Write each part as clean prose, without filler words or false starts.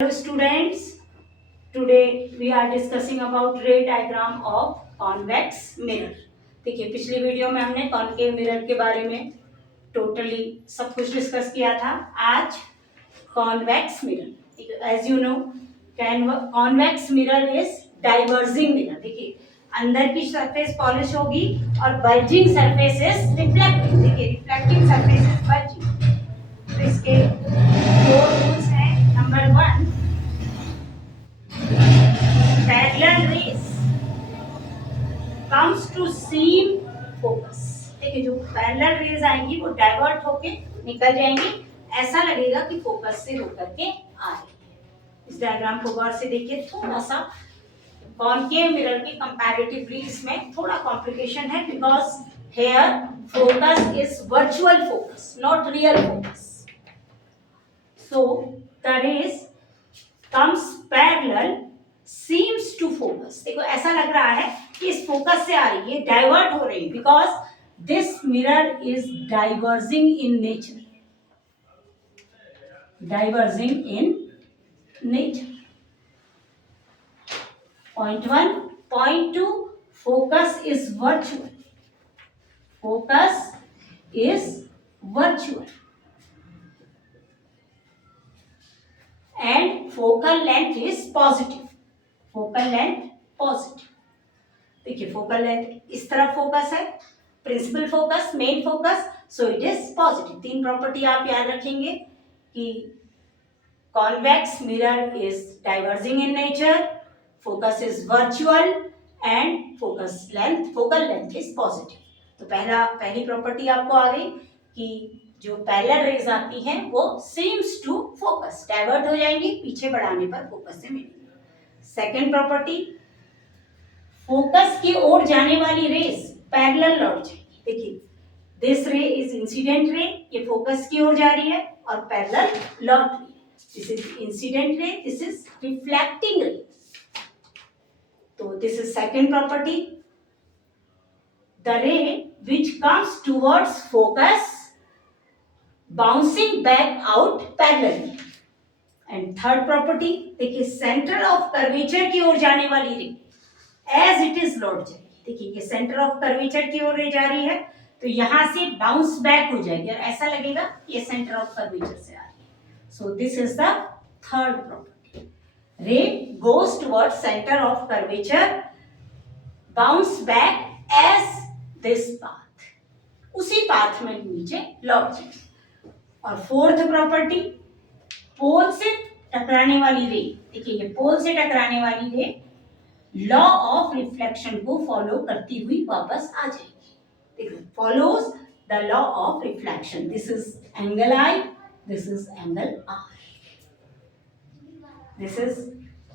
Hello students, today we are discussing about ray diagram of convex mirror. देखिए पिछली video में हमने concave mirror के बारे में टोटली सब कुछ डिस्कस किया था. आज convex mirror. As you know convex mirror is diverging mirror. देखिए अंदर की सरफेस पॉलिश होगी और बल्जिंग सरफेस इज रिफ्लेक्टिंग. देखिए रिफ्लेक्टिंग सरफेस इज बल्जिंग. तो इसके दो रूल्स हैं. Number 1, parallel rays comes to seam focus. देखिए जो पैरेलल रेज आएंगी वो डाइवर्ट होके निकल जाएंगी. ऐसा लगेगा कि फोकस से होकर के आ रही है. इस डायग्राम को गौर से देखिए. थोड़ा सा कॉन्केव मिरर की कंपैरेटिवली इसमें थोड़ा कॉम्प्लिकेशन है because here focus is virtual focus, not real focus. So the rays comes parallel seems to focus. देखो ऐसा लग रहा है कि इस फोकस से आ रही है, डाइवर्ट हो रही है because this mirror is diverging in nature. Diverging in nature. Point 1. Point 2, focus is virtual. Focus is virtual and focal length is positive. focal length positive. देखिए focal length इस तरफ फोकस है, principal focus, main focus, so it is positive. 3 property आप याद रखेंगे कि convex mirror is diverging in nature, focus is virtual and focal length is positive. तो पहली प्रॉपर्टी आपको आ गई कि जो पैरेलल रेज आती हैं वो सीम्स टू फोकस, डाइवर्ट हो जाएंगी, पीछे बढ़ाने पर फोकस से मिलेंगी. सेकंड प्रॉपर्टी, फोकस की ओर जाने वाली रेज पैरेलल लौट जाएगी. देखिए दिस रे इज इंसिडेंट रे, ये फोकस की ओर जा रही है और पैरेलल लौट रही है. दिस इज इंसिडेंट रे, दिस इज रिफ्लेक्टिंग रे. तो this is second property. The रे which comes towards focus bouncing back out parallelly. And third property, देखिए सेंटर ऑफ कर्वेचर की ओर जाने वाली रे एज इट इज लौट जाएगी. देखिए ये सेंटर ऑफ कर्वेचर की ओर रे जा रही है तो यहां से बाउंस बैक हो जाएगी और ऐसा लगेगा ये सेंटर ऑफ कर्वेचर से आ रही है. So this is the third property. Ray goes toward centre of curvature, bounce back as this path, उसी पाथ में नीचे लौट जाएगी. और फोर्थ प्रॉपर्टी, पोल से टकराने वाली रे. देखिए ये पोल से टकराने वाली रे लॉ ऑफ रिफ्लेक्शन को फॉलो करती हुई वापस आ जाएगी. देखिए follows the law of reflection. This is angle I, this is angle R. This is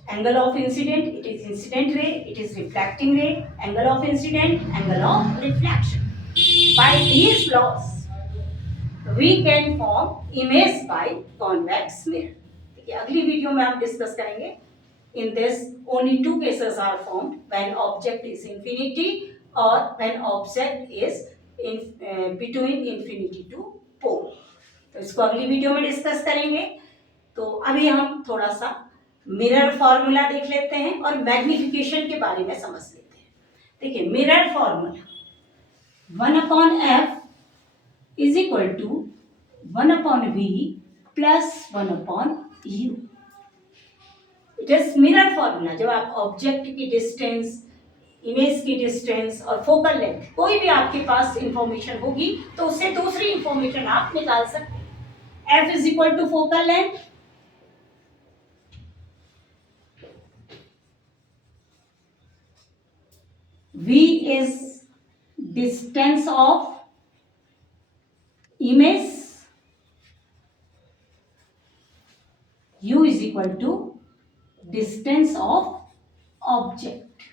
angle of incident, it is incident ray, it is reflecting ray. Angle of incident, angle of reflection. By these laws we can form image by convex mirror. देखिए अगली video में हम discuss करेंगे. In this only 2 cases are formed, when object is infinity or when object is between infinity to pole. तो इसको अगली video में discuss करेंगे. तो अभी हम थोड़ा सा मिरर फॉर्मूला देख लेते हैं और मैग्निफिकेशन के बारे में समझ लेते हैं. देखिए mirror formula 1/f is equal to 1/v plus 1/u. It is mirror formula. जब आप ऑब्जेक्ट की डिस्टेंस, इमेज की डिस्टेंस और फोकल लेंथ, कोई भी आपके पास इंफॉर्मेशन होगी तो उससे दूसरी इंफॉर्मेशन आप निकाल सकते हैं. f is equal to focal length, v is distance of image, u is equal to distance of object.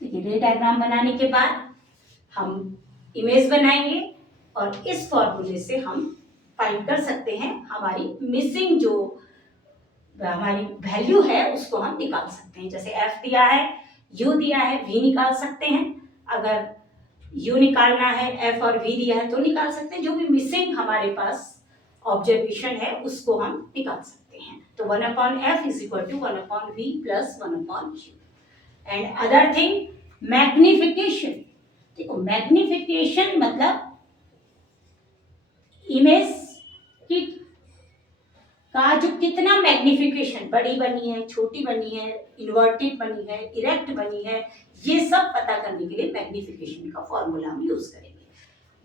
देखिए रे डायग्राम बनाने के बाद हम इमेज बनाएंगे और इस फॉर्मूले से हम फाइंड कर सकते हैं हमारी मिसिंग जो हमारी वैल्यू है उसको हम निकाल सकते हैं. जैसे f दिया है, u दिया है, v निकाल सकते हैं. अगर u निकालना है, f और v दिया है तो निकाल सकते हैं. जो भी मिसिंग हमारे पास ऑब्जर्वेशन है उसको हम निकाल सकते हैं. तो 1/f is equal to 1/v plus 1/u। And other thing magnification. देखो मैग्निफिकेशन मतलब इमेज की का जो कितना मैग्निफिकेशन, बड़ी बनी है, छोटी बनी है, इन्वर्टेड बनी है, इरेक्ट बनी है, ये सब पता करने के लिए मैग्निफिकेशन का फॉर्मूला हम यूज करेंगे।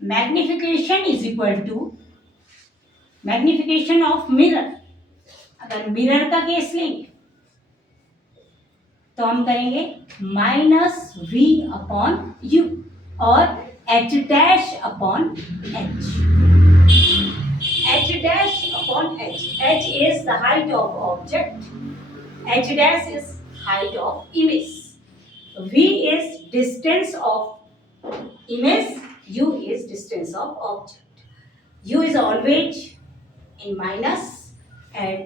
Magnification is equal to magnification of mirror. अगर मिरर का केस लेंगे तो हम करेंगे -v/u और h'/h। h'/h, h is the height of object, h dash is height of image, v is distance of image, u is distance of object. u is always in minus and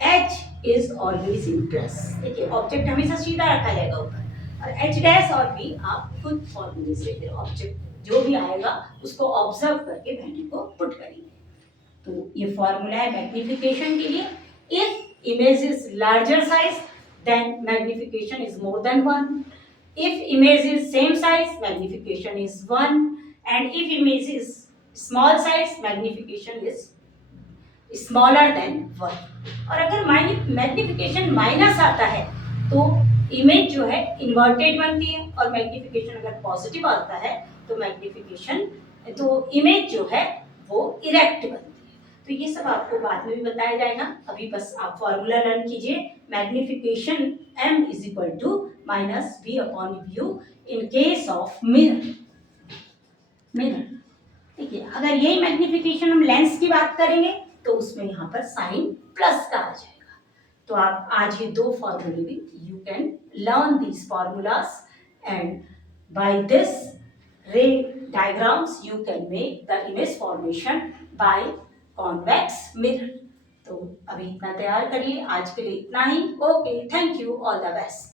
h is always in plus। देखिए object हमेशा सीधा रखा जाएगा ऊपर और h dash और v आप खुद फॉर्मूले से फिर ऑब्जेक्ट जो भी आएगा उसको ऑब्जर्व करके वैल्यू को पुट करेंगे। तो ये फॉर्मूला है मैग्निफिकेशन के लिए। If image is larger size then magnification is more than 1। If image is same size magnification is 1 and if image is small size magnification is smaller than 1। और अगर magnification minus आता है तो image जो है inverted बनती है और मैग्निफिकेशन अगर पॉजिटिव आता है तो इमेज जो है वो इरेक्ट बनती है। तो ये सब आपको बाद में भी बताया जाएगा, अभी बस आप फॉर्मूला लर्न कीजिए। Magnification m is equal to -v/u in case of mirror. देखिए अगर यही मैग्निफिकेशन हम लेंस की बात करेंगे तो उसमें यहाँ पर साइन प्लस का आ जाएगा। तो आप आज ये दो फॉर्मूले भी you can learn these formulas and by this ray diagrams you can make the image formation by convex mirror. तो अभी इतना तैयार करिए, आज के लिए इतना ही। Okay, thank you, all the best.